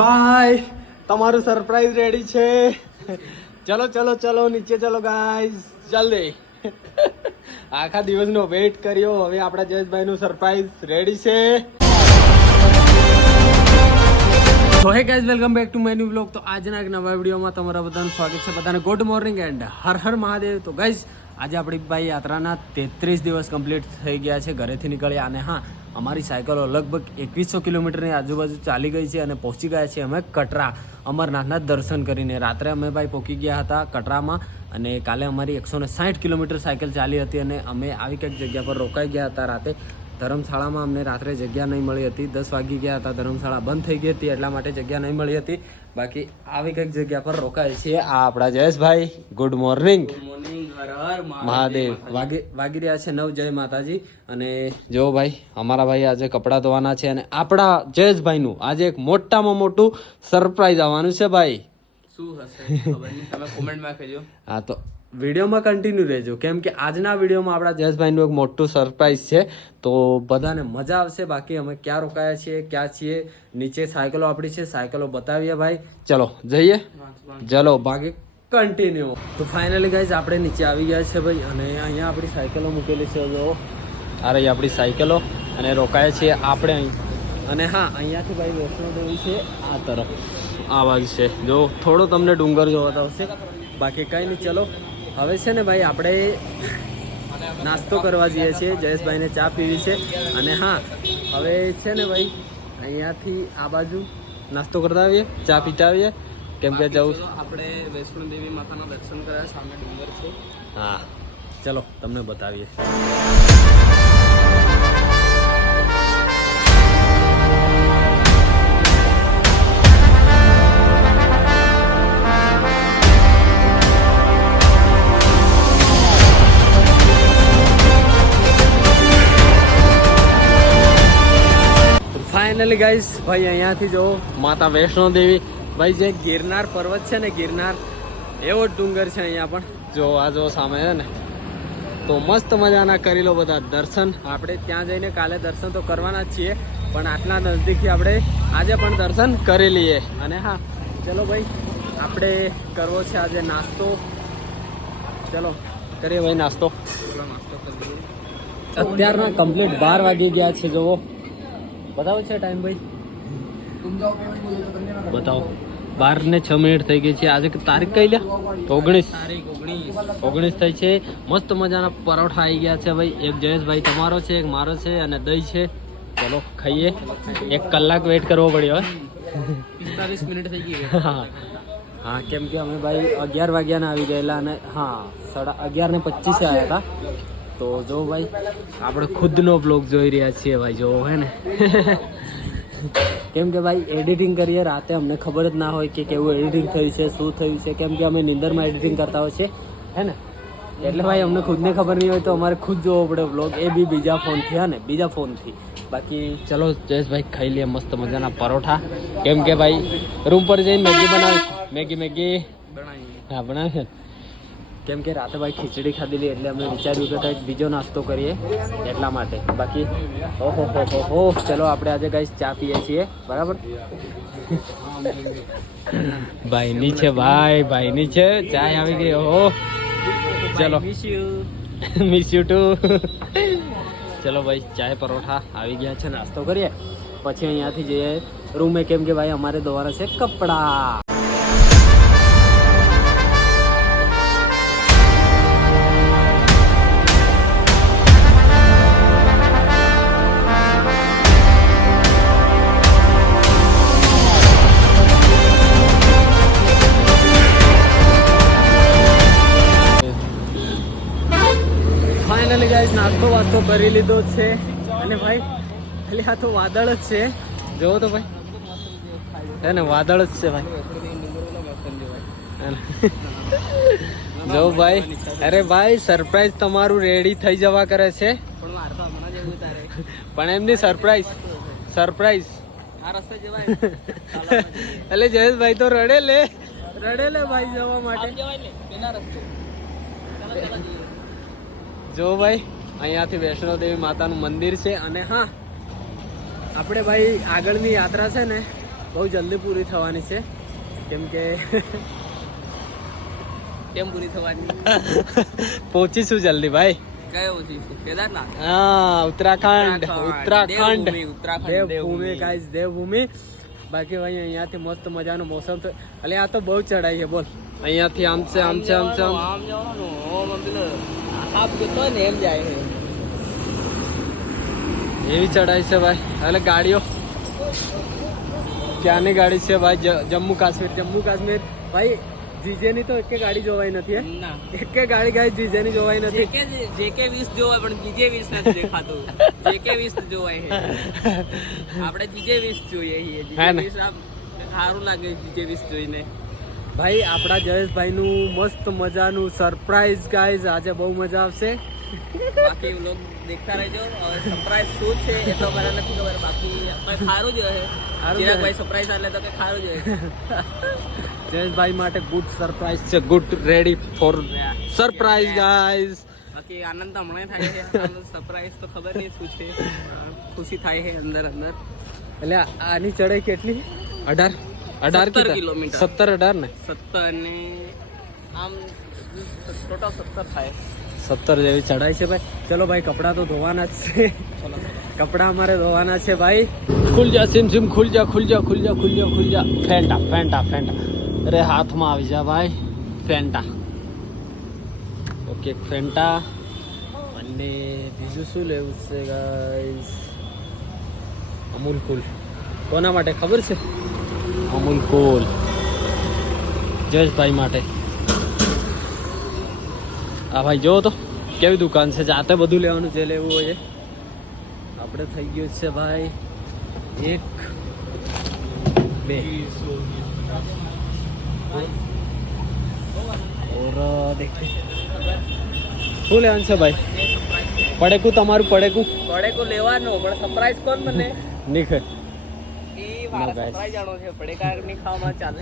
ભાઈ તમારું surprise ready છે. ચલો ચલો ચલો નીચે ચલો ગાઈઝ જલ્દી. આખા દિવસનો વેઇટ કર્યો, હવે આપણા જયેશભાઈનું સરપ્રાઈઝ રેડી છે. તો hey guys welcome back to my new blog. તો આજના એક નવા વિડીયોમાં તમારા બધાનું સ્વાગત છે. બધાને ગુડ મોર્નિંગ એન્ડ હર હર મહાદેવ. તો ગાઈઝ આજે આપણી ભાઈ યાત્રાના 33 દિવસ કમ્પ્લીટ થઈ ગયા છે ઘરેથી નીકળ્યા. અને હા, અમારી સાયકલો લગભગ 2100 કિલોમીટરની આજુબાજુ ચાલી ગઈ છે અને પહોંચી ગયા છે અમે કટરા અમરનાથના દર્શન કરીને. રાત્રે અમે ભાઈ પહોંચી ગયા હતા કટરામાં અને કાલે અમારી 160 કિલોમીટર સાયકલ ચાલી હતી અને અમે આવી કંઈક જગ્યા પર રોકાઈ ગયા હતા રાતે. ધર્મશાળામાં અમને રાત્રે જગ્યા નહીં મળી હતી. 10 વાગી ગયા હતા, ધર્મશાળા બંધ થઈ ગઈ હતી, એટલા માટે જગ્યા નહીં મળી હતી. બાકી આવી કંઈક જગ્યા પર રોકાય છે. આ આપણા જયેશભાઈ, ગુડ મોર્નિંગ. મહાદેવ. વાગી રહ્યા છે 9. જય માતાજી. અને જો ભાઈ અમારા ભાઈ આજે કપડાં ધોવાના છે અને આપણા જયેશભાઈનું આજે એક મોટામાં મોટું સરપ્રાઈઝ આવવાનું છે ભાઈ. શું હશે ખબર નહીં, તમે કોમેન્ટમાં કહેજો. હા, તો વિડીયોમાં કન્ટિન્યુ રહેજો, કેમ કે આજના વિડીયોમાં આપણા જયેશભાઈનું એક મોટું સરપ્રાઈઝ છે. તો બધાને મજા આવશે. બાકી અમે ક્યાં રોકાયા છીએ, ક્યાં છીએ, નીચે સાયકલો આપણી છે, સાયકલો બતાવીએ ભાઈ. ચલો જઈએ, ચલો ભાગે કન્ટિન્યુ. તો ફાઇનલી ગાઈઝ આપણે નીચે આવી ગયા છે ભાઈ અને અહીંયા આપણી સાયકલો મૂકેલી છે. જો આ રહી આપણી સાયકલો અને રોકાયા છીએ આપણે અહીં. અને હા, અહીંયાથી ભાઈ વૈષ્ણોદેવી છે આ તરફ, આ બાજુ છે. જો થોડો તમને ડુંગર જોવા આવશે, બાકી કંઈ નહીં. ચલો હવે છે ને ભાઈ આપણે નાસ્તો કરવા જઈએ છીએ. જયેશભાઈને ચા પીવી છે અને હા હવે છે ને ભાઈ અહીંયાથી આ બાજુ નાસ્તો કરતા આવીએ, ચા પીતા આવીએ, કેમ કે જવું આપણે વૈષ્ણોદેવી માતાના દર્શન કર્યા, સામે ડુંગર છે. હા, ચલો તમને બતાવીએ. ફાઇનલી ગાઈસ ભાઈ અહીંયાથી જો માતા વૈષ્ણોદેવી ભાઈ, જે ગિરનાર પર્વત છે ને, ગિરનાર એવો જ ડુંગર છે અહીંયા પણ. જો આ જો સામે છે ને, તો મસ્ત મજાના કરી લો બધા દર્શન. આપણે ત્યાં જઈને કાલે દર્શન તો કરવાના જ છીએ, પણ આટલા નજદીકથી આપણે આજે પણ દર્શન કરી લઈએ. અને હા ચલો ભાઈ આપણે કરવો છે આજે નાસ્તો. ચલો કરીએ ભાઈ નાસ્તો. અત્યારના કમ્પ્લીટ 12 વાગી ગયા છે. જોવો બતાવો છે ટાઈમ ભાઈ, બતાવો. 12:06 થઈ ગઈ છે. આજે તારીખ કઈ લ્યા? 19 થઈ છે. મસ્ત મજાના પરોઠા આવી ગયા છે ભાઈ. એક જયેશભાઈ તમારો છે, એક મારો છે અને દહીં છે. ચલો ખાઈએ. 1 કલાક વેઇટ કરવો પડ્યો. 45 મિનિટ થઈ ગઈ. હા, કેમ કે અમે ભાઈ 11 વાગ્યાના આવી ગયેલા અને હા 11:25 આવ્યા હતા. તો જો ભાઈ આપણે ખુદનો બ્લોગ જોઈ રહ્યા છીએ ભાઈ. જો હે ને કેમ કે ભાઈ એડિટિંગ કરીએ રાતે, અમને ખબર જ ના હોય કે કેવું એડિટિંગ થયું છે, શું થયું છે, કેમ કે અમે નિંદરમાં એડિટિંગ કરતા હોય છે હે ને. એટલે ભાઈ અમને ખુદને ખબર નહીં હોય તો અમારે ખુદ જોવો પડે બ્લોગ, એ બી બીજા ફોનથી. હા ને, બીજા ફોનથી. બાકી ચલો જયેશભાઈ ખાઈ લઈએ મસ્ત મજાના પરોઠા, કેમ કે ભાઈ રૂમ પર જઈને મેગી બનાવી. મેગી હા બનાવે, કેમ કે રાતે ભાઈ ખીચડી ખાધેલી એટલે અમે વિચાર્યું કે કંઈક બીજો નાસ્તો કરીએ એટલા માટે. બાકી ઓહો ચલો આપણે આજે ગાઈસ ચા પીએ છીએ, બરાબર. ભાઈની છે ભાઈ, ભાઈની છે ચા આવી ગઈ. ઓહો ચલો, મિસ યુ ટુ. ચલો ભાઈ ચાય પરોઠા આવી ગયા છે, નાસ્તો કરીએ પછી અહીંયાથી જઈએ રૂમે, કેમ કે ભાઈ અમારે ધોવાના છે કપડા. ફાઇનલી ગાઈસ નાસ્તો વાસ્તો કરી લીધો છે અને ભાઈ ખાલી આ તો વાદળ જ છે. જોવો તો ભાઈ હે ને, વાદળ જ છે ભાઈ. જો ભાઈ, અરે ભાઈ સરપ્રાઈઝ તમારું રેડી થઈ જવા કરે છે. પણ એમની સરપ્રાઈઝ એટલે જયેશભાઈ તો રડે લે ભાઈ જવા માટે. જો ભાઈ અહીંયાથી વૈષ્ણોદેવી માતાનું મંદિર છે અને હા આપણે ભાઈ આગળની યાત્રા છે ને બહુ જલ્દી પૂરી થવાની છે કેમ કે કેમ પૂરી થવાની? પહોંચીશું જલ્દી ભાઈ. કયો ઓછી છે? કેદારનાથ. હા, ઉત્તરાખંડ. ઉત્તરાખંડ. દેવભૂમિ ગાઈસ, દેવભૂમિ. બાકી ભાઈ અહીંયાથી મસ્ત મજાનું મોસમ તો અલે આ તો બહુ ચડાઈ છે બોલ. અહીંયાથી આમ છે આમ જવાનું. ઓમ પેલો આપ જતો ને એમ જાય છે. એવી ચડાઈ છે ભાઈ. એટલે ગાડીઓ ક્યાંની ગાડી છે ભાઈ? જમ્મુ કાશ્મીર ભાઈ. જીજે ની તો એક ગાડી જોવાઈ નથી હે. ના, એક ગાડી ગાઈ જીજે ની જોવાઈ નથી. JK 20 જોવાય પણ જીજે 20 નથી દેખાતું. JK 20 જોવાય છે. આપણે જીજે 20 જોઈએ છીએ. જીજે 20 આપ સારું લાગે જીજે 20 જોઈને. ભાઈ આપણા જયેશભાઈ નું મસ્ત મજાનું સરપ્રાઈઝ ગાઈઝ. આજે બહુ મજા આવશે. બાકી લોગ દેખતા રહેજો. और સરપ્રાઈઝ શું છે એ તો મને નથી ખબર. બાકી કઈ ખારું જ હશે. ચિરાગભાઈ સરપ્રાઈઝ આલે તો કઈ ખારું જ હશે. જયેશભાઈ માટે ગુડ સરપ્રાઈઝ છે. Good ready for surprise guys. બાકી આનંદ તો હમણાં થાય છે. સરપ્રાઈઝ તો ખબર નહીં શું છે. ખુશી થાય છે અંદર એટલે આની ચડાઈ કેટલી? 18 કિલોમીટર. 17-18 ને 17 ને આમ ટોટલ 17 થાય. 17 જેવી ચડાઈ છે ભાઈ. ચલો ભાઈ, કપડાં તો ધોવાના જ છે. કપડાં અમારે ધોવાના છે ભાઈ. ખુલ જા સિમ ખુલ જા. ફેન્ટા. અરે હાથમાં આવી જા ભાઈ. ફેન્ટા. Okay, Fanta. અને બીજું શું લેવું છે ગાઈસ? અમૂલ કુલ. કોના માટે ખબર છે? અમૂલ કુલ જયેશભાઈ માટે. હા ભાઈ, જો તો કેવી દુકાન છે. જાતે બધું લેવાનું જે લેવું હોય. આપણે થઈ ગયું છે ભાઈ 1 2 ઓર દેખે શું લેવાનું છે ભાઈ? પડેકું તમારું પડેકું લેવાનું પણ સરપ્રાઈઝ કોણ મને નીખે. એ મારા સરપ્રાઈઝ જાણો છે. પડેકા ની ખાવામાં ચાલે.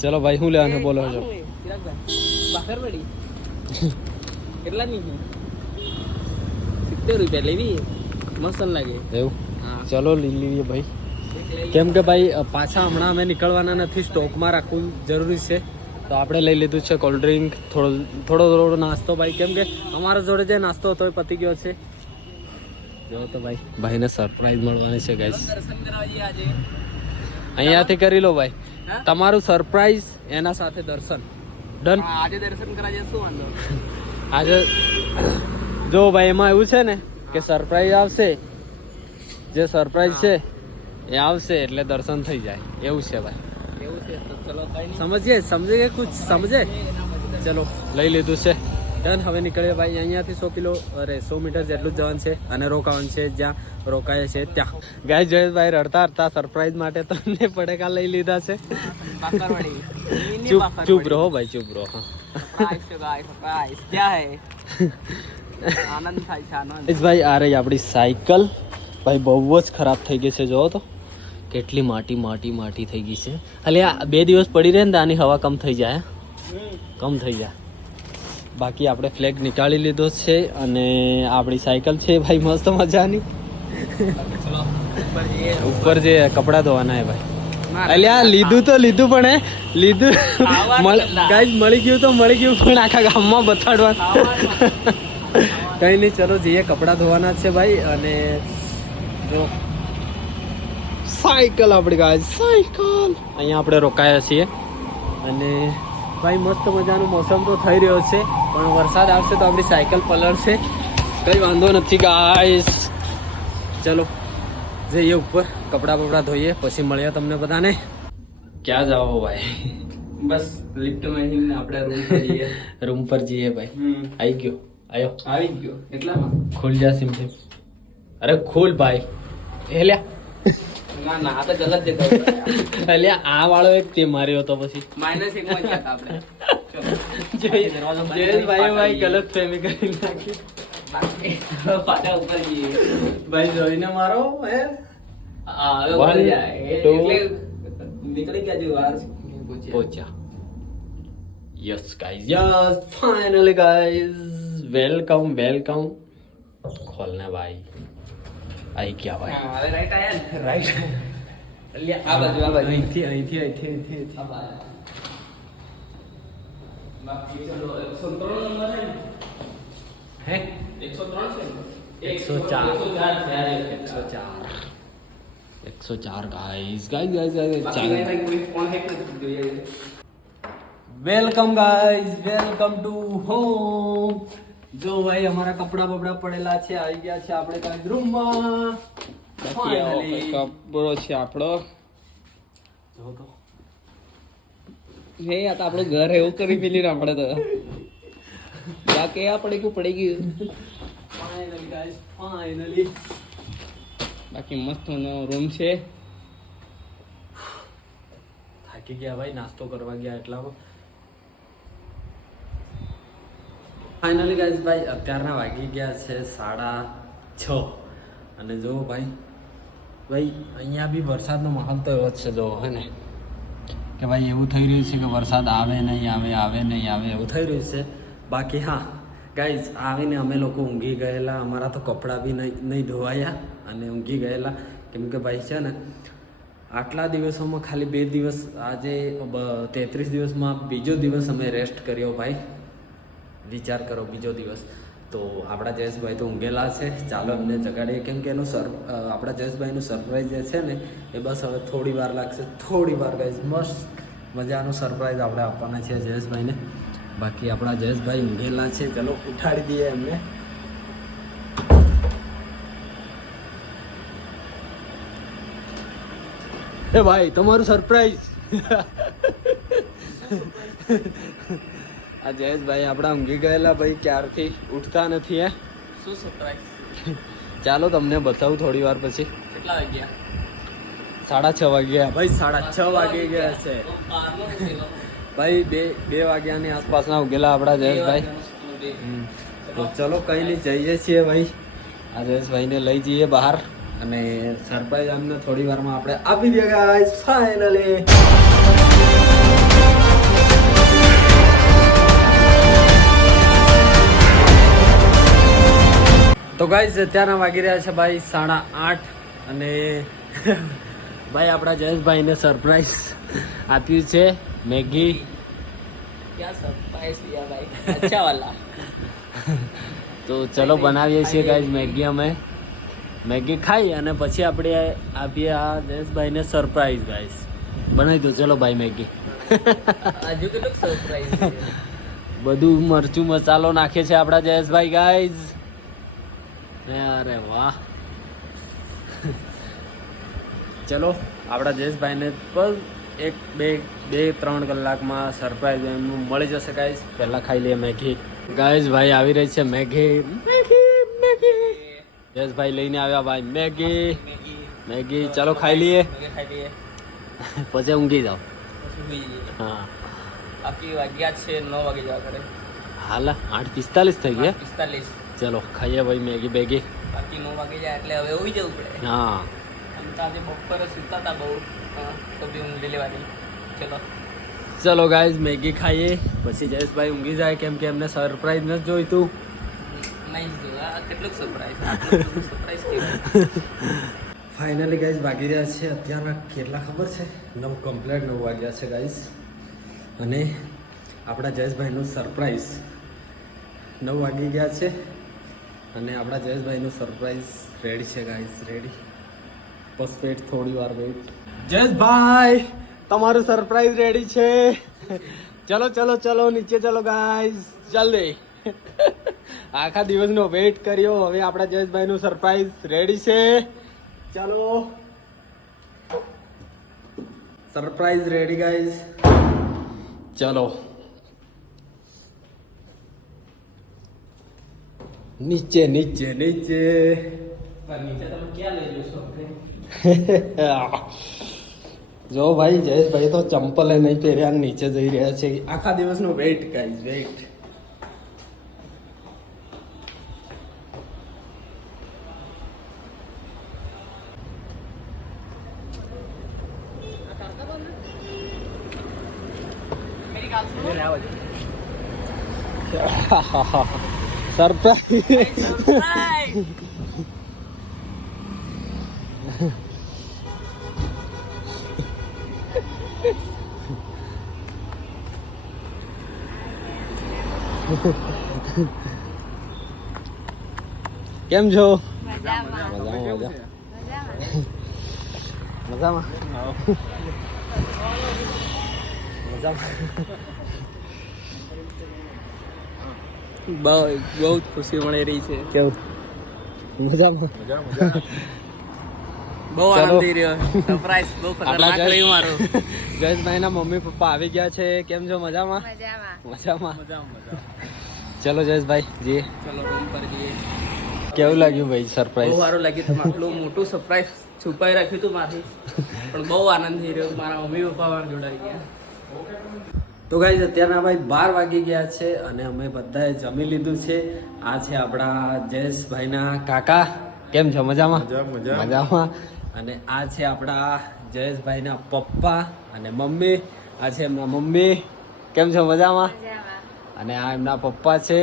ચલો ભાઈ, શું લેવાનું બોલો છો? બાકર પડી કેટલા ની છે? 70 રૂપિયા લેવી. મસ્ત લાગે એવું? હા, ચલો લઈ લઈએ ભાઈ. કેમ કે ભાઈ પાછા હમણાં અમે નીકળવાના નથી. સ્ટોકમાં રાખવું જરૂરી છે. તો આપણે લઈ લીધું છે કોલ્ડ ડ્રિંક, થોડો નાસ્તો ભાઈ. કેમ કે અમારા જોડે જે નાસ્તો હતો એ પતી ગયો છે. જો તો ભાઈ, ભાઈને સરપ્રાઈઝ મળવાની છે ગાઈસ. દર્શન કરવા જઈએ આજે. અહીંયાથી કરી લો ભાઈ. હા? તમારું સરપ્રાઈઝ એના સાથે દર્શન. ડન. હા, આજે દર્શન કરવા જઈએ. શું વાંધો? આજે જો ભાઈ, એમાં એવું છે ને કે સરપ્રાઈઝ આવશે. જે સરપ્રાઈઝ છે એ આવશે એટલે દર્શન થઈ જાય એવું છે ભાઈ. એવું છે તો ચલો કઈ નહીં. સમજે કે કુછ સમજે. ચલો લઈ લીધું છે. ડન. હવે નીકળીએ ભાઈ. અહીંયાથી 100 મીટર જેટલું જ જવાનું છે અને રોકાવાનું છે જ્યાં રોકાય છે ત્યાં. ગાય જયેશભાઈ રડતા સરપ્રાઈઝ માટે તમને પડેકા લઈ લીધા છે. બાકરવાડી. ચૂપ રહો ભાઈ, ચૂપ રહો. હા, સરપ્રાઈઝ છે ગાઈસ. સરપ્રાઈઝ ક્યાં હે? આનંદ થાય છે, આનંદ. ભાઈ આ રહી આપણી સાયકલ. ભાઈ બહુ જ ખરાબ થઈ ગઈ છે. જો તો કેટલી માટી થઈ ગઈ છે. એટલે આ 2 દિવસ પડી રહે ને તો આની હવા કમ થઈ જાય. બાકી આપણે ફ્લેગ નીકાળી લીધો છે અને આપણી સાયકલ છે ભાઈ મસ્ત મજાની. ચલો ઉપર જઈએ. ઉપર જે કપડાં ધોવાના હે ભાઈ. એટલે આ લીધું પણ ગાઈસ મળી ગયું પણ આખા ગામમાં બતાડવાનું. કઈ નહીં, ચલો જઈએ. કપડાં ધોવાના છે ભાઈ. અને જો સાયકલ આપણી ગાઈસ, સાયકલ અહીંયા આપણે રોકાયા છીએ. અને ભાઈ મસ્ત મજાનું મોસમ તો થઈ રહ્યો છે પણ વરસાદ આવશે તો આપણી સાયકલ પલળશે. કઈ વાંધો નથી ગાઈસ. ચલો જઈએ ઉપર, કપડાં ધોઈએ, પછી મળીએ તમને બધાને. ક્યાં જાઓ ભાઈ? બસ લિફ્ટમાં જઈને આપણે રૂમ પર જઈએ. ભાઈ આવી ગયો. આવી ગયો એટલામાં. ખુલ જા સિમ. અરે ખોલ ભાઈ. હેલ્યા ના આ તો ગલત જગ્યા. અલ્યા આ વાળો એક તે માર્યો હતો પછી -1 માં ગયા હતા આપણે. ભાઈ ગલત ફેમી કરી નાખી. પાછા ઉપર જઈએ. ભાઈ જોઈને મારો હે. હવે ઉપર જાય એટલે નીકળી ગયા જો વાર પહોંચ્યા. Yes guys, yes finally guys, welcome. ખોલને ભાઈ. आई क्या भाई? રાઈટ આયા ને? આ બાજુ અહીંથી અહીંથી અહીંથી અહીંથી આ બાજુ બાકી ચલો 103 નંબર હે 103 છે ને 104 104 guys welcome guys welcome to home. જો ભાઈ અમારા કપડા બપડા પડેલા છે, આવી ગયા છે આપણે કાંઈ રૂમમાં. કપડો છે આપણો. જો તો હે આ તો આપણું ઘર એવું કરી પેલી ને આપણે તો બાકી આ પડી પડી ગયું. ફાઇનલી ગાઈસ ફાઇનલી બાકી મસ્ત રૂમ છે. થાકી ગયા ભાઈ, નાસ્તો કરવા ગયા એટલામાં. ફાઇનલી ગાઈસ ભાઈ અત્યારના વાગી ગયા છે 6:30 અને જો ભાઈ અહીંયા બી વરસાદનો માહોલ તો એવો જ છે. જો હે ને કે ભાઈ એવું થઈ રહ્યું છે કે વરસાદ આવે નહીં આવે નહીં આવે એવું થઈ રહ્યું છે. બાકી હા ગાઈઝ આવીને અમે લોકો ઊંઘી ગયેલા. અમારા તો કપડાં બી નહીં ધોવાયા અને ઊંઘી ગયેલા, કેમ કે ભાઈ છે ને આટલા દિવસોમાં ખાલી 2 દિવસ, આજે 33 દિવસમાં બીજો દિવસ અમે રેસ્ટ કર્યો ભાઈ. વિચાર કરો, બીજો દિવસ. તો આપણા જયેશભાઈ તો ઊંઘેલા છે, ચાલો એમને જગાડીએ, કેમ કે એનું આપણા જયેશભાઈનું સરપ્રાઈઝ જે છે ને એ બસ હવે થોડી વાર લાગશે. થોડી વાર ગાઈઝ મસ્ત મજાનું સરપ્રાઈઝ આપણે આપવાના છે જયેશભાઈને. બાકી આપણા જયેશભાઈ ઊંઘેલા છે, ચલો ઉઠાડી દઈએ એમને. એ ભાઈ તમારું સરપ્રાઈઝ. આ જયેશભાઈ આપણા ઊંઘી ગયેલા ભાઈ, ક્યારથી ઉઠતા નથી. હે શું સરપ્રાઈઝ? ચાલો તમને બતાવું થોડી વાર પછી. કેટલા વાગ્યા? 6:30 વાગ્યા ભાઈ, 6:30 વાગી ગયા છે ભાઈ. 2 વાગ્યાની આસપાસના ઉગેલા આપણા જયેશભાઈ. તો ચલો કઈ નહીં, જઈએ છીએ ભાઈ. આ જયેશભાઈને લઈ જઈએ બહાર અને સરપ્રાઈઝ અમને થોડી વારમાં આપણે આપી દઈએ ગાઈસ ફાઇનલી. તો ગાઈઝ અત્યારના વાગી રહ્યા છે ભાઈ 8:30 અને ભાઈ આપણા જયેશભાઈને સરપ્રાઈઝ આપ્યું છે મેગી. क्या सरप्राइज दिया भाई, अच्छा वाला. તો ચલો બનાવીએ છીએ ગાઈઝ મેગી. અમે મેગી ખાઈ અને પછી આપણે આપીએ આ જયેશભાઈને સરપ્રાઈઝ. ગાઈઝ બનાવી દો ચલો ભાઈ મેગી. હજુ કેટલું સરપ્રાઈઝ છે. બધું મરચું મસાલો નાખે છે આપણા જયેશભાઈ ગાઈઝ. અરે વાહ. ચલો આપણા જયેશભાઈને પણ 1-2-3 કલાકમાં સરપ્રાઈઝ એમનું મળી જશે ગાઈઝ. પહેલાં ખાઈ લઈએ મેગી. ગાઈઝ ભાઈ આવી રહી છે મેગી. જયેશભાઈ લઈને આવ્યા ભાઈ મેગી. ચલો ખાઈ લઈએ પછી ઊંઘી જાઓ. હા બાકી વાગ્યા છે 9 વાગે જવા કરે. હાલ 8:45 થઈ ગયા. 45. ચલો ખાઈએ ભાઈ મેગી બેગી. બાકી 9 વાગે જાય એટલે હવે ઉઈ જવું પડે. હા આમ તો આજે બપોરે સૂતા હતા બહુ, તો બી ઊંઘ લઈ લેવાની. ચલો ગાઈઝ મેગી ખાઈએ પછી જયેશભાઈ ઊંઘી જાય, કેમ કે એમને સરપ્રાઈઝ નથી જોઈતું. નહીં જોવા કેટલું સરપ્રાઈઝ. ફાઇનલી ગાઈઝ વાગી રહ્યા છે અત્યારના કેટલા ખબર છે? 9 કમ્પ્લીટ 9 વાગ્યા છે ગાઈઝ. અને આપણા જયેશભાઈનું સરપ્રાઈઝ 9 વાગી ગયા છે અને આપણા જયેશભાઈનું સરપ્રાઈઝ રેડી છે ગાઈઝ, રેડી. બસ વેટ, થોડી વાર વેટ. જયેશભાઈ તમારું સરપ્રાઈઝ રેડી છે. ચલો ચલો ચલો નીચે ચલો ગાઈઝ, જલ્દી. આખા દિવસનો વેઇટ કર્યો, હવે આપણા જયેશભાઈનું સરપ્રાઈઝ રેડી છે. ચાલો સરપ્રાઈઝ રેડી ગાઈઝ. ચલો નીચે નીચે નીચે. નીચે તમે ક્યાં લઈ જશો? જો ભાઈ જયેશભાઈ તો ચંપલ નહીં પહેર્યા નીચે જઈ રહ્યા છે. આખા દિવસનો વેઇટ ગાઈઝ, વેઇટ. સરપ્રાઈઝ. કેમ છો? મજામાં. મજામાં. બહુ ખુશી મળી રહી છે. કેવું મજામાં? બહુ આનંદ થઈ રહ્યો. સરપ્રાઈઝ બહુ ખતરનાક રહ્યું મારું. જયેશભાઈના મમ્મી પપ્પા આવી ગયા છે. કેમ છો? મજામાં? મજામાં. ચલો જયેશભાઈ જી, ચલો રૂમ પર જઈએ. કેવું લાગ્યું ભાઈ બહુ સરપ્રાઈઝ? સારું લાગ્યું. તમે આટલું મોટું સરપ્રાઈઝ છુપાઈ રાખ્યું હતું માથી, પણ બહુ આનંદ થઈ રહ્યો. મારા મમ્મી પપ્પા પણ જોડાઈ ગયા. તો ગાઈઝ અત્યારના ભાઈ 12 વાગી ગયા છે અને અમે બધાએ જમી લીધું છે. આ છે આપણા જયેશભાઈના કાકા. કેમ છો? મજામાં? મજામાં. અને આ છે આપણા જયેશભાઈના પપ્પા અને મમ્મી. આ છે એમના મમ્મી. કેમ છો? મજામાં? અને આ એમના પપ્પા છે.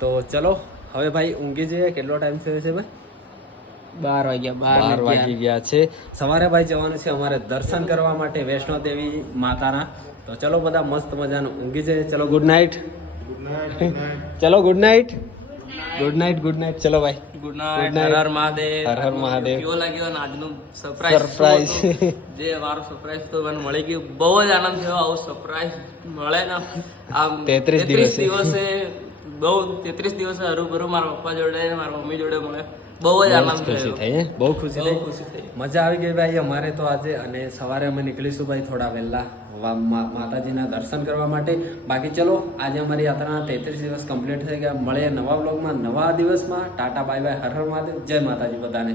તો ચલો હવે ભાઈ ઊંઘી જઈએ. કેટલો ટાઈમ થયો છે ભાઈ? 12 વાગ્યા. 12 વાગી ગયા છે. સવારે ભાઈ જવાનું છે અમારે દર્શન કરવા માટે વૈષ્ણો દેવી માતાના. તો ચલો બધા મસ્ત મજાનું ઊંઘી જઈએ. ચલો ગુડ નાઇટ. ચલો good night. Good night. Good night. ચલો ભાઈ ગુડ નાઇટ. હર હર મહાદેવ. હર હર મહાદેવ. કેવો લાગ્યો અને આજનું સરપ્રાઈઝ? સરપ્રાઈઝ. જે મારું સરપ્રાઈઝ તો મને મળી ગયું. બહુ જ આનંદ થયો. આવું સરપ્રાઈઝ મળે ને આમ 33 દિવસે બહુ 33 દિવસે હરુભરું મારા પપ્પા જોડે મારા મમ્મી જોડે મળે. બહુ જ આનંદ ખુશી થયો. થઈ હે? બહુ ખુશી બહુ થઈ. ખુશી થઈ. મજા આવી ગઈ ભાઈ અમારે તો આજે. અને સવારે અમે નીકળીશું ભાઈ થોડા વહેલા માતાજીના દર્શન કરવા માટે. બાકી ચલો આજે અમારી યાત્રાના 33 દિવસ કમ્પ્લીટ થઈ ગયા. મળીએ નવા બ્લોગમાં નવા દિવસમાં. Tata bye bye. હર હર મહાદેવ. જય માતાજી બધાને.